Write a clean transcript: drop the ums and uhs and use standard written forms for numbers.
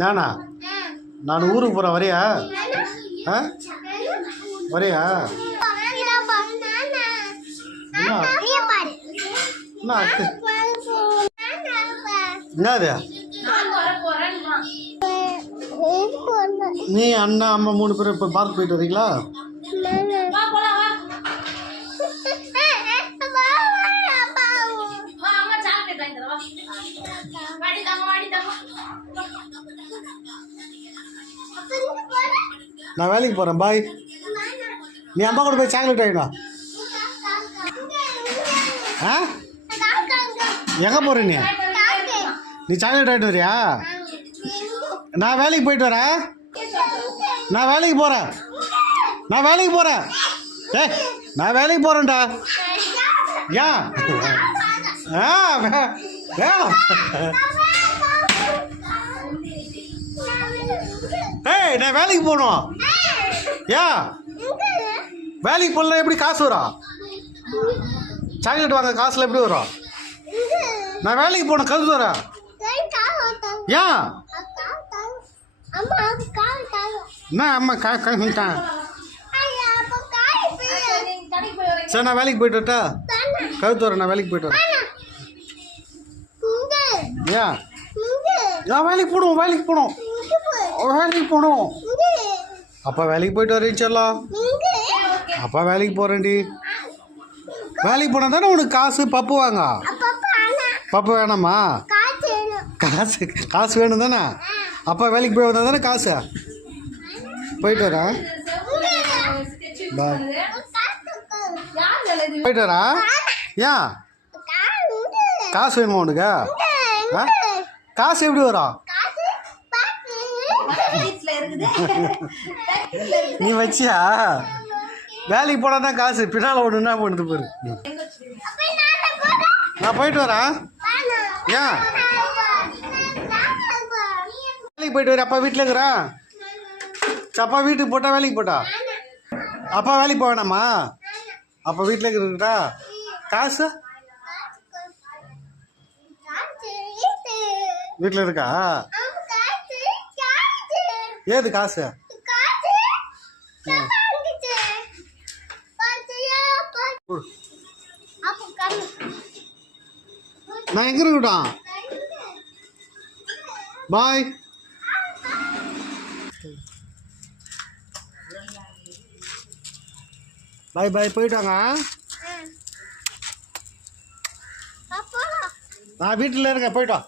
நானா நான் ஊருக்கு போகிறேன் வரியா வரியா என்னது நீ அண்ணா அம்மா 3 பேரும் இப்போ பார்க் போயிட்டு வரீங்களா நான் வேலைக்கு போகிறேன் பாய் நீ அம்மா கூட போய் சாக்லேட் வாங்கிடும் ஆ எங்கே போகிற நீ சாக்லேட் வாங்கிட்டு வரியா நான் வேலைக்கு போயிட்டு வரேன் நான் வேலைக்கு போகிறேன் ஏய் நான் வேலைக்கு போகிறேன்டா ஏன் வேணும் ஏய் நான் வேலைக்கு போகணும் ஏன் வேலைக்கு போகலாம் எப்படி காசு வரும் சாக்லேட் வாங்க காசுல எப்படி வரும் நான் வேலைக்கு போகணும் கருது வரேன் ஏன் என்ன அம்மா சொல்லிட்டேன் சரி நான் வேலைக்கு போயிட்டு வரட்டா கருத்து வரேன் நான் வேலைக்கு போயிட்டு வரேன் ஏன் நான் வேலைக்கு போகணும் அப்பா வேலைக்கு போயிட்டு வரேன் சொல்லலாம் அப்பா வேலைக்கு போகிறேன்டி வேலைக்கு போனால் தானே உனக்கு காசு பப்பு வாங்க பப்பு வேணாமா காசு வேணும் தானே அப்பா வேலைக்கு போய் வந்தால் தானே காசு போயிட்டு வரேன் பாய் போயிட்டு வரேன் ஏன் காசு வேணுமா உனக்கு காசு எப்படி வரும் நீ வச்சியா வேலைக்கு போனால் தான் காசு பின்னால் ஒன்று என்ன பண்ணுது பாரு நான் போயிட்டு வரேன் ஏன் வேலைக்கு போயிட்டு வரேன் அப்பா வீட்டில் இருக்கிறேன் அப்பா வீட்டுக்கு போட்டா வேலைக்கு போட்டா அப்பா வேலைக்கு போக வேணாமா அப்பா வீட்டில் இருக்கிறா காசு வீட்டில் இருக்கா ஏது காசு நான் எங்க இருக்கட்டும் பாய் பாய் பாய் போயிட்டாங்க நான் வீட்டில் இருக்கேன் போயிட்டோம்